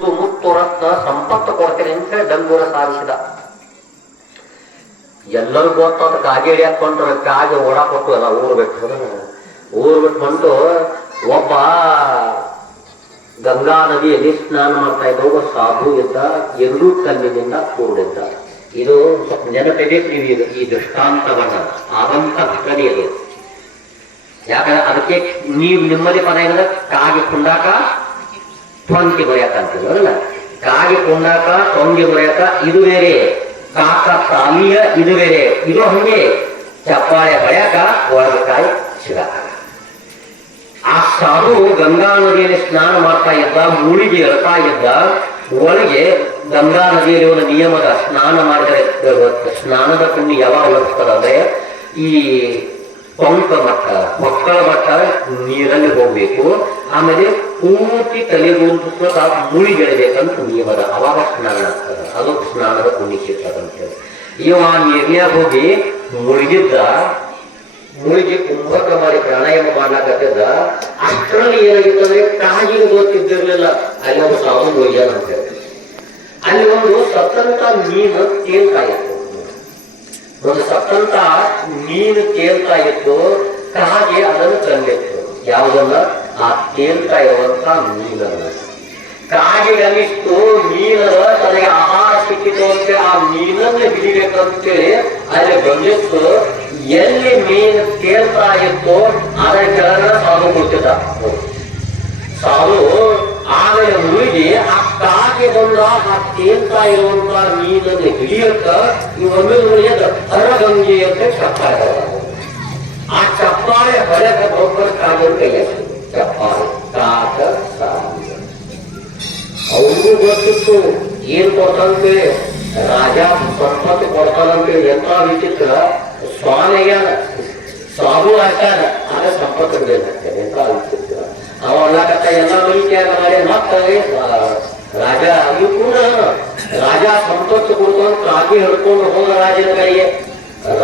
ಮುತ್ತು ಮುತ್ತು ರತ್ನ ಸಂಪತ್ತು ಕೊಡ್ತೇನೆ ಅಂತ ಹೇಳಿ ಡಂಗೂರ ಸಾಧಿಸಿದ. ಎಲ್ಲರೂ ಗೊತ್ತಾದ ಕಾಗೆ ಕೊಂಡ್ರೆ ಕಾಗೆ ಓಡಾಕ್ ಅಲ್ಲ ಊರು ಬಿಟ್ಟು. ಊರ್ ಬಿಟ್ಟು ಬಂದು ಒಬ್ಬ ಗಂಗಾ ನದಿಯಲ್ಲಿ ಸ್ನಾನ ಮಾಡ್ತಾ ಇದ್ದ ಒಬ್ಬ ಸಾಧು ಇದ್ದ ಎರಡೂ ಕಲ್ಲಿನಿಂದ ಕೂಡಿದ್ದ. ಇದು ನೆನಪಿದೆ ನೀವು ಈ ದೃಷ್ಟಾಂತವನ್ನ ಆದಂತ ಘಟನೆ ಅದು ಯಾಕಂದ್ರೆ ಅದಕ್ಕೆ ನೀವು ನಿಮ್ಮದೇ ಪದ ಏನಂದ್ರೆ ಕಾಗೆ ಕುಂಡಾಕ ಟೊಂಕಿ ಬರೆಯಕ ಅಂತೀವಲ್ಲ ಕಾಗೆ ಕುಂಡಾಕ ಕೊಂಗೆ ಬರೆಯಕ ಇದು ಬೇರೆ. ಕಾಕ ತಾಲಿಯ ಇದು ಬೇರೆ. ಇದು ಹಂಗೆ ಚಪ್ಪಾಳೆ ಬರೆಯಕ ಒಳಗೆ ಕಾಯಿ ಸಿಗಾಕ ಆ ಸಾಧು ಗಂಗಾ ನದಿಯಲ್ಲಿ ಸ್ನಾನ ಮಾಡ್ತಾ ಇದ್ದ, ಮುಳುಗಿ ಹೇಳ್ತಾ ಇದ್ದ, ಒಳಗೆ ಗಂಗಾ ನದಿಯಲ್ಲಿ ಒಂದು ನಿಯಮದ ಸ್ನಾನ ಮಾಡಿದರೆ ಸ್ನಾನದ ಪುಣ್ಯ ಯಾವಾಗ ಲಭಿಸ್ತದ ಅಂದ್ರೆ ಈ ಪಂಕ ಮಟ್ಟ ಮಕ್ಕಳ ಮಟ್ಟ ನೀರಲ್ಲಿ ಹೋಗ್ಬೇಕು. ಆಮೇಲೆ ಪೂರ್ತಿ ತಲೆಗುಂತ ಮುಳಿಗೆಳಬೇಕಂತ ನಿಯಮದ ಅವಾಗ ಸ್ನಾನ ಆಗ್ತದೆ. ಅದು ಸ್ನಾನದ ಪುಣ್ಯ ಸಿಗ್ತದಂತೇಳಿ ಇವ ಆ ನೀರ್ನ್ಯಾಗ ಹೋಗಿ? ಮುಳುಗಿದ್ದ? ಮುಳುಗಿ ಕುಂಭಕ ಮಾಡಿ ಪ್ರಾಣಾಯಾಮ ಮಾಡ್ಲಾಕತ್ತಿದ್ದ? ಅಷ್ಟರಲ್ಲಿ ಏನಾಗಿತ್ತು ಅಂದ್ರೆ ಕಾಗಿಗೆ ಗೊತ್ತಿದ್ದಿರ್ಲಿಲ್ಲ. ಅಲ್ಲಿ ಒಂದು ಸಾವು ಅಂತ ಹೇಳಿ. ಅಲ್ಲಿ ಒಂದು ಸತ್ತಂತ ಮೀನು ತೇಲ್ತಾ ಇತ್ತು. ಒಂದು ಸತ್ತಂತ ಮೀನು ತೇಲ್ತಾ ಇತ್ತು. ಕಾಗೆ ಅದನ್ನು ತಂದಿತ್ತು. ಯಾವುದನ್ನ? ಆ ತೇಲ್ತಾ ಇರುವಂತ ಮೀನನ್ನ ಕಾಗೆ ಅನಿಸ್ತು ಮೀನದ ತನಗೆ ಆಹಾರ ಸಿಕ್ಕಿತು ಅಂತ, ಆ ಮೀನನ್ನು ಹಿಡಿಬೇಕಂತೇಳಿ ಅಲ್ಲಿ ಬಂದಿತ್ತು. ಎಲ್ಲಿ ಮೀನು ಕೇಳ್ತಾ ಇತ್ತು ಅದರ ಕೆಳಗಡೆ ಸಾಧು ಕೊಟ್ಟಿದ್ದ ಸಾಧು ಆಮೇಲೆ ಮುಳುಗಿ, ಆ ಕಾಗೆ ಬಂದ ಆ ತೇಲ್ತಾ ಇರುವಂತ ಮೀನನ್ನು ಹಿಡಿಯಕ್ಕ ಇವೊಮ್ಮೆ ಮುಳಿಯದ ಹರಗಂಗೆ ಅಂತ ಚಪ್ಪಾಳೆ ಆ ಚಪ್ಪಾಳೆ ಹೊರಗ ಒಬ್ಬರ ಕಾಗೆ ಸಾಧು ಅವ್ರಿಗೂ ಗೊತ್ತಿತ್ತು ಏನ್ ಕೊಡ್ತಾನಂತೆ ರಾಜ ಸಂಪತ್ತು ಕೊಡ್ತಾನಂತೆ ಎಂತ ವಿಚಿತ್ರ ಸ್ವಾಮಿಯ ಸಾಧು ಆಗ್ತಾನ ಆಗ ಸಂಪತ್ತು ಎಂತ ವಿಚಿತ್ರ. ಅವ ಅಲ್ಲಕತ್ತ ಎಲ್ಲ ಮನುಷ್ಯ ಮಾಡಿ ಮತ್ತೆ ರಾಜ ಅದು ಕೂಡ ರಾಜ ಸಂಪತ್ತು ಕೊಡ್ತಾನ ಕಾಗಿ ಹಿಡ್ಕೊಂಡು ಹೋದ ರಾಜನ ಕೈಗೆ.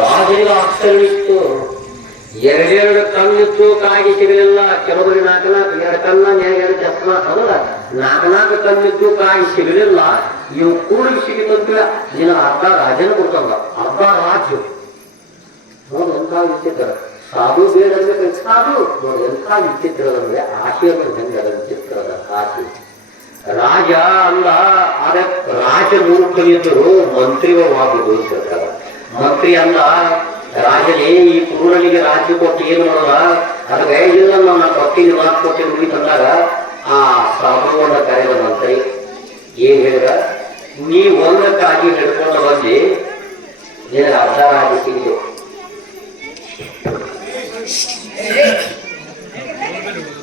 ರಾಜನಿಗೆ ಆಶ್ಚರ್ಯ ಇತ್ತು. ಎರಡೆರಡು ಕಣ್ಣಿತ್ತು ಕಾಗಿ ಸಿಗಲಿಲ್ಲ ಕೆಲವರಿಗೆ ನಾಲ್ಕು ನಾಲ್ಕು ಎರಡು ಕಣ್ಣ ಎರಡು ಚಸ್ಮ ಅಲ್ಲ ನಾಲ್ಕು ನಾಲ್ಕು ಕಣ್ಣಿದ್ದು ಕಾಯಿ ಸಿಗಲಿಲ್ಲ ಇವು ಕೂಡಿಗೆ ಸಿಗಿತಂತ ನೀನು ಅರ್ಧ ರಾಜನ ಕೊಡ್ತಲ್ಲ ಅರ್ಧ ರಾಜ್ಯ ನೋಡಿ ಎಂಥ ವಿಚಿತ್ರ. ಸಾಧು ಬೇಡ ಅಂದ್ರೆ ಸಾಧು. ನೋಡಿ ಎಂಥ ವಿಚಿತ್ರದಂದ್ರೆ ಆಶೆ ಹೆಂಗೆ ಅದ ವಿಚಿತ್ರದ ಆಶೆ ರಾಜ ಅಲ್ಲ ಆದ್ರೆ ರಾಜ ಮೂರ್ಖನಿದ್ರು ಮಂತ್ರಿವಾಗುದು ಅಂತ ಮಂತ್ರಿ ಅಲ್ಲ ರಾಜನೇ ಈ ಕುರುಡನಿಗೆ ರಾಜ್ಯ ಕೊಟ್ಟು ಏನು ಮಾಡೋದ ಅದಕ್ಕೆ ಇಲ್ಲ ನಾನು ಭಕ್ತಿಗೆ ಮಾತು ಕೊಟ್ಟು ಮುಗಿತಂದಾಗ ಆ ಸಾಧುವನ್ನ ಕರೆದ ಮಂತ್ರಿ ಏನ್ ಹೇಳಿದ ನೀ ಒಂದಕ್ಕಾಗಿ ಹಿಡ್ಕೊಂಡು ಬಂದು ನಿನಗೆ ಅರ್ಧ ರಾಜ್ಯ ಸಿಗಿದೆ